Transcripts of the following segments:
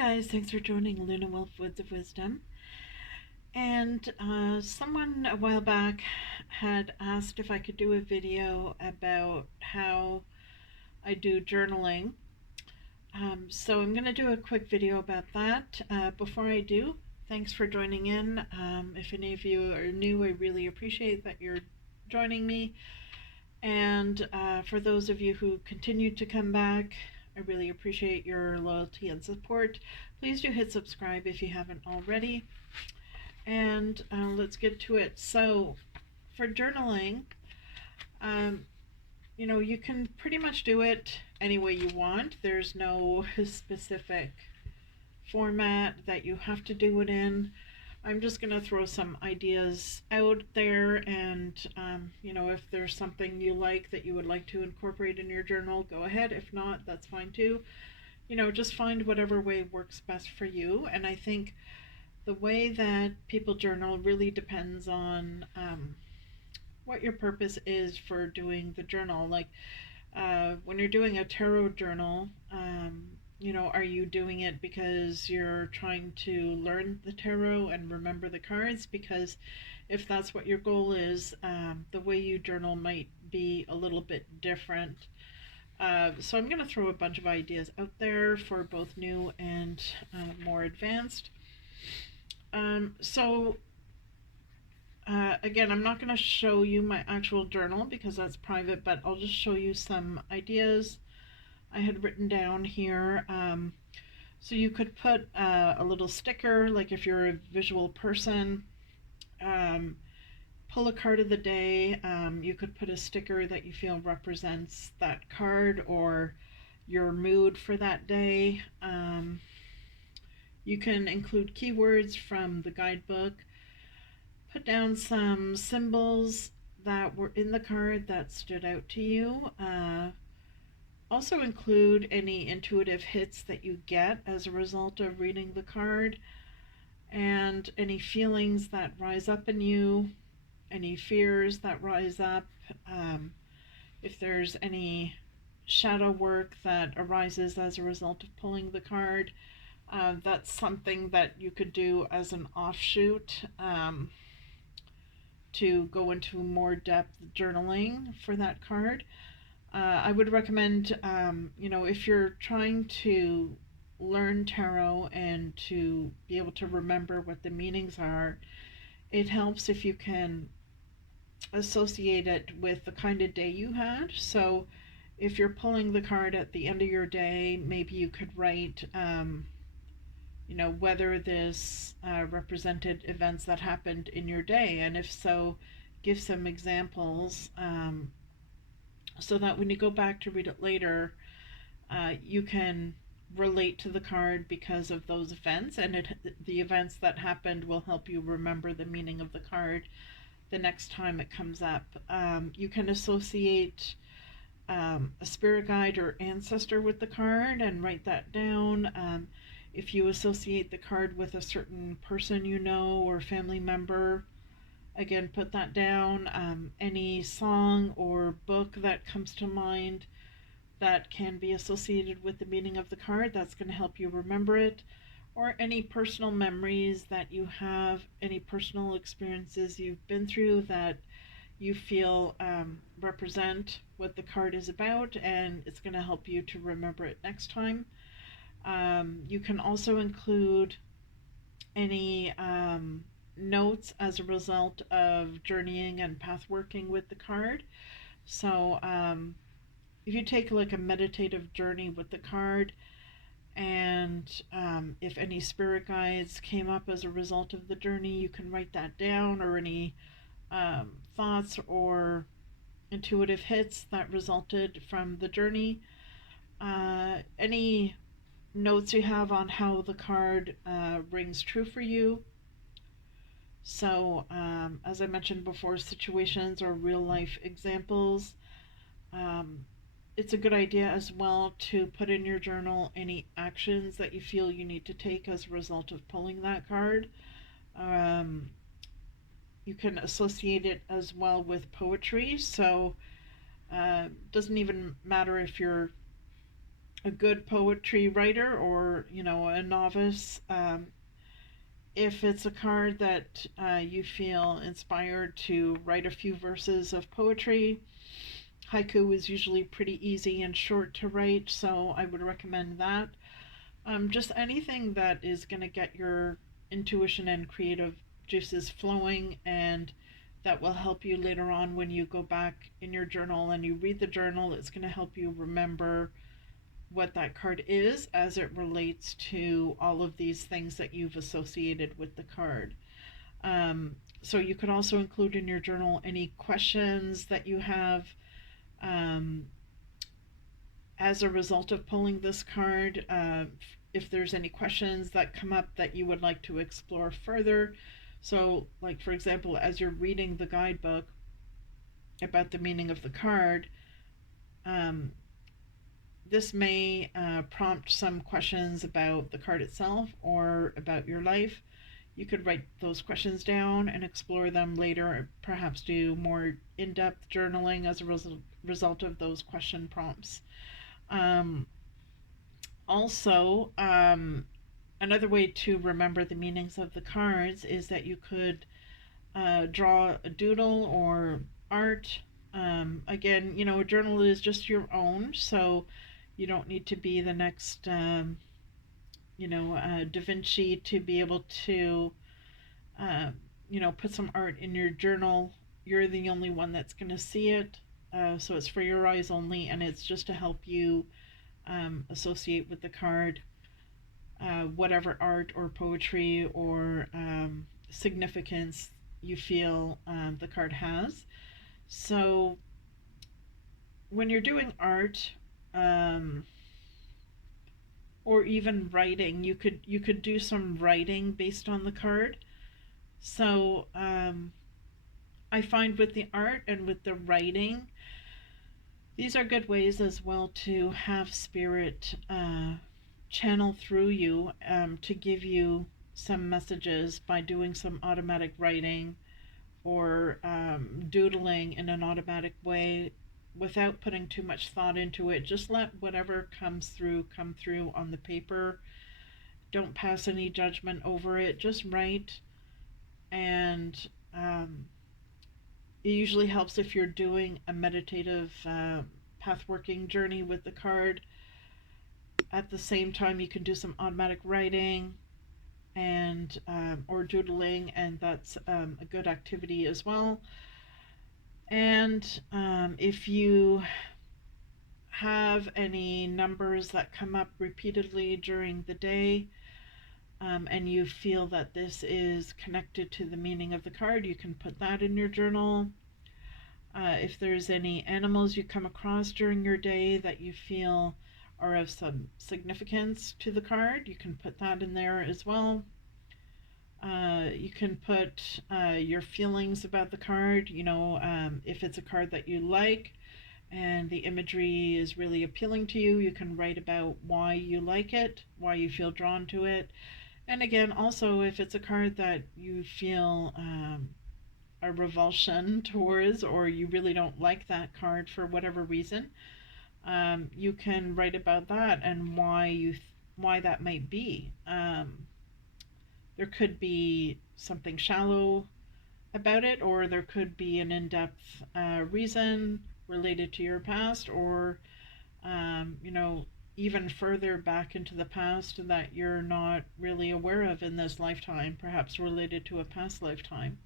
guys, thanks for joining Lunawolf Woods of Wisdom. And someone a while back had asked if I could do a video about how I do journaling. So I'm going to do a quick video about that. Before I do, thanks for joining in. If any of you are new, I really appreciate that you're joining me. And for those of you who continue to come back, I really appreciate your loyalty and support. Please do hit subscribe if you haven't already. And let's get to it. So for journaling, you can pretty much do it any way you want. There's no specific format that you have to do it in. I'm just going to throw some ideas out there, and if there's something you like that you would like to incorporate in your journal, go ahead. If not, that's fine too. Just find whatever way works best for you. And I think the way that people journal really depends on what your purpose is for doing the journal. Like when you're doing a tarot journal, are you doing it because you're trying to learn the tarot and remember the cards? Because if that's what your goal is, the way you journal might be a little bit different. So I'm going to throw a bunch of ideas out there for both new and more advanced. Again, I'm not going to show you my actual journal because that's private, but I'll just show you some ideas I had written down here. So you could put a little sticker, like if you're a visual person, pull a card of the day. You could put a sticker that you feel represents that card or your mood for that day. You can include keywords from the guidebook. Put down some symbols that were in the card that stood out to you. Also include any intuitive hits that you get as a result of reading the card, and any feelings that rise up in you, any fears that rise up, if there's any shadow work that arises as a result of pulling the card. That's something that you could do as an offshoot to go into more depth journaling for that card. I would recommend, if you're trying to learn tarot and to be able to remember what the meanings are, it helps if you can associate it with the kind of day you had. So if you're pulling the card at the end of your day, maybe you could write whether this represented events that happened in your day, and if so, give some examples, so that when you go back to read it later, you can relate to the card because of those events, and the events that happened will help you remember the meaning of the card the next time it comes up. You can associate a spirit guide or ancestor with the card and write that down. If you associate the card with a certain person or family member, again, put that down. Any song or book that comes to mind that can be associated with the meaning of the card, that's going to help you remember it. Or any personal memories that you have, any personal experiences you've been through that you feel represent what the card is about, and it's going to help you to remember it next time. You can also include any notes as a result of journeying and path working with the card. So if you take like a meditative journey with the card, and if any spirit guides came up as a result of the journey, you can write that down, or any thoughts or intuitive hits that resulted from the journey. Any notes you have on how the card rings true for you. So as I mentioned before, situations or real life examples. It's a good idea as well to put in your journal any actions that you feel you need to take as a result of pulling that card. You can associate it as well with poetry, so doesn't even matter if you're a good poetry writer or, a novice. If it's a card that you feel inspired to write a few verses of poetry, haiku is usually pretty easy and short to write, so I would recommend that. Just anything that is going to get your intuition and creative juices flowing, and that will help you later on when you go back in your journal and you read the journal. It's going to help you remember what that card is as it relates to all of these things that you've associated with the card. So you could also include in your journal any questions that you have um, as a result of pulling this card. If there's any questions that come up that you would like to explore further. So, like for example, as you're reading the guidebook about the meaning of the card, um, this may prompt some questions about the card itself or about your life. You could write those questions down and explore them later, or perhaps do more in depth journaling as a result of those question prompts. Um, also, another way to remember the meanings of the cards is that you could draw a doodle or art. Again, a journal is just your own, so you don't need to be the next, Da Vinci to be able to, uh, put some art in your journal. You're the only one that's going to see it. So it's for your eyes only, and it's just to help you associate with the card whatever art or poetry or significance you feel the card has. So when you're doing art or even writing, you could do some writing based on the card. So I find with the art and with the writing, these are good ways as well to have spirit channel through you to give you some messages by doing some automatic writing or doodling in an automatic way without putting too much thought into it. Just let whatever comes through come through on the paper. Don't pass any judgment over it. Just write, and it usually helps if you're doing a meditative path working journey with the card. At the same time, you can do some automatic writing and or doodling, and that's a good activity as well. And if you have any numbers that come up repeatedly during the day, and you feel that this is connected to the meaning of the card, you can put that in your journal. If there's any animals you come across during your day that you feel are of some significance to the card, you can put that in there as well. You can put your feelings about the card. If it's a card that you like and the imagery is really appealing to you, you can write about why you like it, why you feel drawn to it. And again, also, if it's a card that you feel a revulsion towards, or you really don't like that card for whatever reason, you can write about that and why that might be. There could be something shallow about it, or there could be an in-depth reason related to your past, or even further back into the past that you're not really aware of in this lifetime, perhaps related to a past lifetime.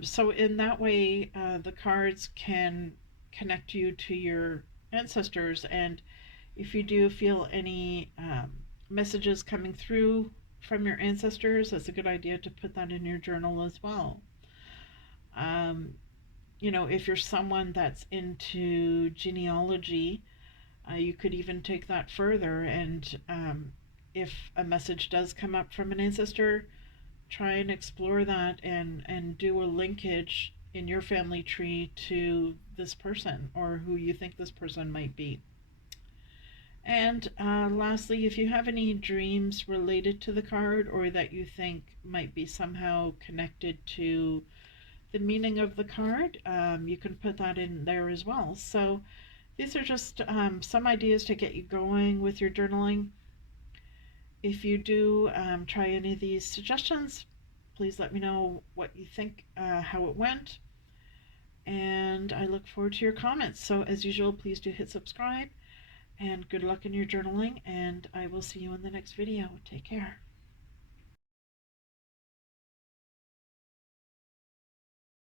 So in that way, the cards can connect you to your ancestors, and if you do feel any messages coming through from your ancestors, it's a good idea to put that in your journal as well. Um, if you're someone that's into genealogy, you could even take that further. And if a message does come up from an ancestor, try and explore that and do a linkage in your family tree to this person or who you think this person might be. And lastly, if you have any dreams related to the card or that you think might be somehow connected to the meaning of the card, you can put that in there as well. So these are just some ideas to get you going with your journaling. If you do try any of these suggestions, please let me know what you think, how it went, and I look forward to your comments. So, as usual, please do hit subscribe, and good luck in your journaling, and I will see you in the next video. Take care.